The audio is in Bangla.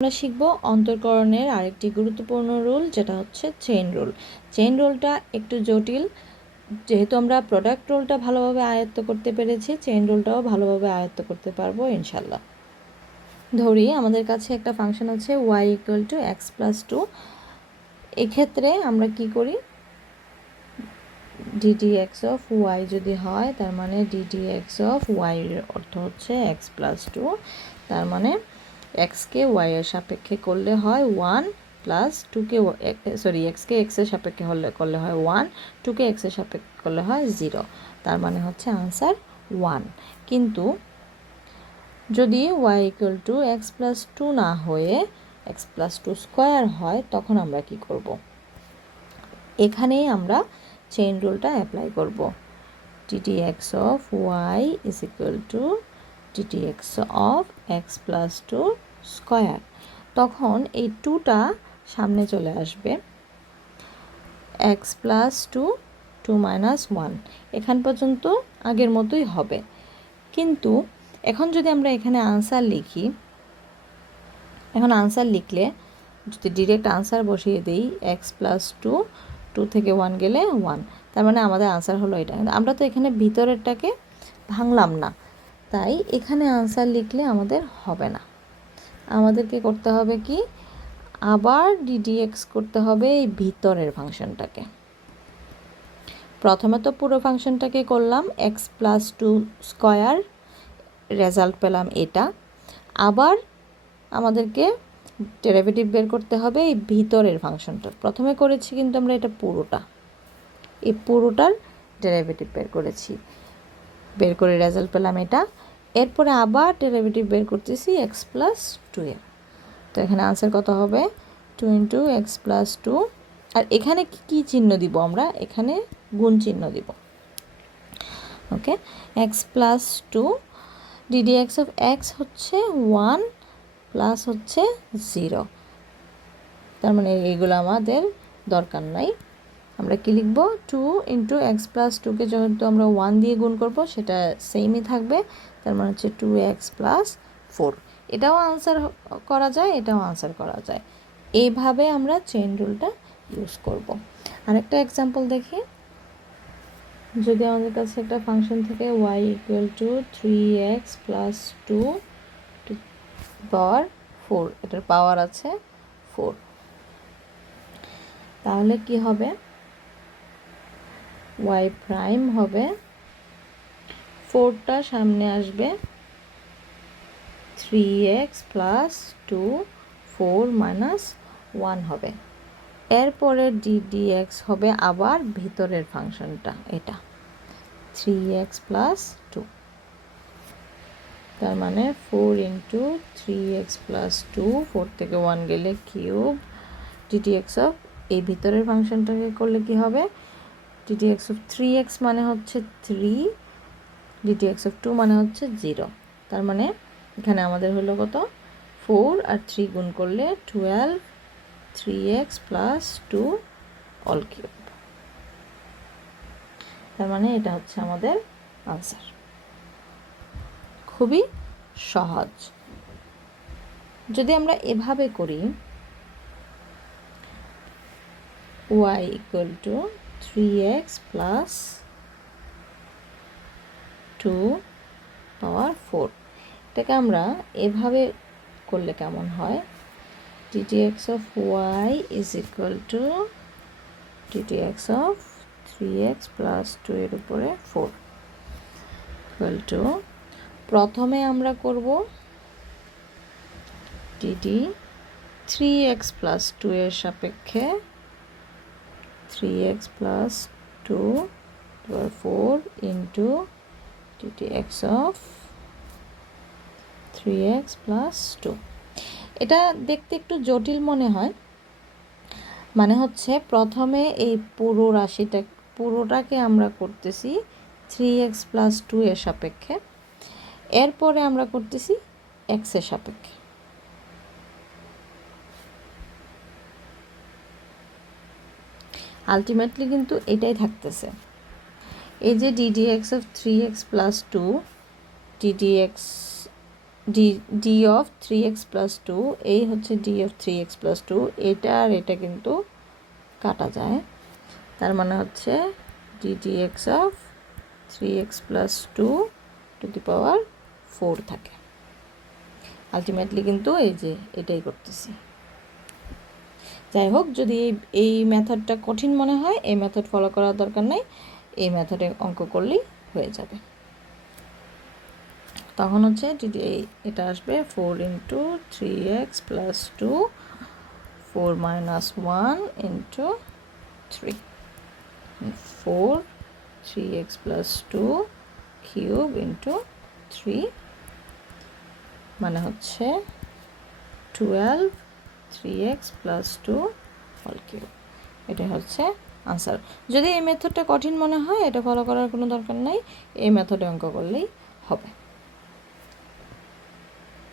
আমরা শিখব অন্তরকরণের আরেকটি গুরুত্বপূর্ণ রুল, যেটা হচ্ছে চেইন রুল। চেইন রুলটা একটু জটিল, যেহেতু আমরা প্রোডাক্ট রুলটা ভালোভাবে আয়ত্ত করতে পেরেছি, চেইন রুলটাও ভালোভাবে আয়ত্ত করতে পারবো ইনশাল্লাহ। ধরি আমাদের কাছে একটা ফাংশন আছে y = x+2। এক্ষেত্রে আমরা কি করি, ddx অফ y যদি হয়, তার মানে ddx অফ y এর অর্থ হচ্ছে x+2। তার মানে এক্সকে ওয়াই এর সাপেক্ষে করলে হয় 1 প্লাস 2কে এক্সকে এক্সের সাপেক্ষে করলে হয় 1, 2কে এক্সের সাপেক্ষে করলে হয় 0। তার মানে হচ্ছে আনসার 1। কিন্তু যদি y = x+2 না হয়ে x+2² হয়, তখন আমরা কি করব? এখানেই আমরা চেইন রুলটা অ্যাপ্লাই করব। ddx of y = ddx of x+2²। তখন এই 2টা সামনে চলে আসবে, x+2 2 - 1 এখান পর্যন্ত আগের মতোই হবে। কিন্তু এখন যদি আমরা এখানে আনসার লিখি, এখন আনসার লিখলে যদি ডিরেক্ট আনসার বসিয়ে দিই x+2, 2 থেকে 1 গেলে 1, তার মানে আমাদের আনসার হলো এটা। কিন্তু আমরা তো এখানে ভিতরেরটাকে ভাঙলাম না, তাই এখানে আনসার লিখলে আমাদের হবে না। আমাদেরকে করতে হবে কি, আবার ddx করতে হবে এই ভিতরের ফাংশনটাকে। প্রথমে তো পুরো ফাংশনটাকে করলাম x+2², রেজাল্ট পেলাম এটা। আবার আমাদেরকে ডেরিভেটিভ বের করতে হবে এই ভিতরের ফাংশনটা। প্রথমে করেছি কিন্তু আমরা এটা পুরোটা, এই পুরোটার ডেরিভেটিভ বের করেছি, বের করে রেজাল্ট পেলাম এটা। এরপরে আবার ডেরিভেটিভ বের করতেছি x+2 এর। তো এখানে আনসার কত হবে, 2 × x+2। আর এখানে কি চিহ্ন দিব আমরা, এখানে গুণ চিহ্ন দিব। ওকে, x+2 ddx অফ x হচ্ছে 1 প্লাস হচ্ছে 0। তার মানে এইগুলো আমাদের দরকার নাই। আমরা কি লিখব, 2 × x+2কে যেহেতু আমরা 1 দিয়ে গুণ করব, সেটা সেমই থাকবে। তার মানে হচ্ছে 2x + 4। এটাও আনসার করা যায়, এটাও আনসার করা যায়। এইভাবে আমরা চেইন রুলটা ইউজ করব। আরেকটা এক্সাম্পল দেখি। যদি আমাদের কাছে একটা ফাংশন থেকে y = 3x + 2 / 4, এটার পাওয়ার আছে 4, তাহলে কি হবে, y প্রাইম হবে 4টা সামনে আসবে, 3x + 2 4 - 1 হবে। এরপরে ddx হবে আবার ভিতরের ফাংশনটা, এটা 3x + 2। তার মানে 4 × 3x + 2, 4 থেকে 1 গেলে কিউব, ddx অফ এই ভিতরের ফাংশনটাকে করলে কি হবে, ddx অফ 3x মানে হচ্ছে 3, ddx অফ 2 মানে হচ্ছে 0। তার মানে এখানে আমাদের হলো কত, 4 আর 3 গুণ করলে 12, 3x + 2 অল কিউব। তার মানে এটা হচ্ছে আমাদের আনসার। খুবই সহজ। যদি আমরা এভাবে করি, y = 3x + 2 পাওয়ার 4, এটাকে আমরা এভাবে করলে কেমন হয়, ddx of y = ddx of 3x + 2 এর উপরে 4 = প্রথমে আমরা করব dd 3x + 2 এর সাপেক্ষে 3x + 2 / 4 × ddx অফ 3x + 2। এটা দেখতে একটু জটিল মনে হয়, মানে হচ্ছে প্রথমে এই পুরো রাশিটা পুরোটাকে আমরা করতেছি 3x + 2 এর সাপেক্ষে, এরপরে আমরা করতেছি x এর সাপেক্ষে। আলটিমেটলি কিন্তু এটাই থাকতেছে। এই যে ddx of 3x + 2, ddx D of 3x plus 2, এই হচ্ছে ডি অফ 3x প্লাস 2, এটা আর এটা কিন্তু কাটা যায়, তার মানে হচ্ছে dx of 3x plus 2 to the power 4 থাকে। আলটিমেটলি কিন্তু এই যে এটাই করতেছি। যাই হোক, যদি এই মেথডটা কঠিন মনে হয়, এই মেথড ফলো করার দরকার নেই, এই মেথডে অঙ্ক করলেই হয়ে যাবে। তখন হচ্ছে যদি এটা আসবে 4 into 3x plus 2, 4 minus 1 into 3, 4 3x plus 2 cube into 3, মানে হচ্ছে 12 3x প্লাস 2 হোল কিউব। এটা হচ্ছে আনসার। যদি এই মেথডটা কঠিন মনে হয়, এটা ফলো করার কোনো দরকার নাই, এই মেথডে অঙ্ক করলেই হবে।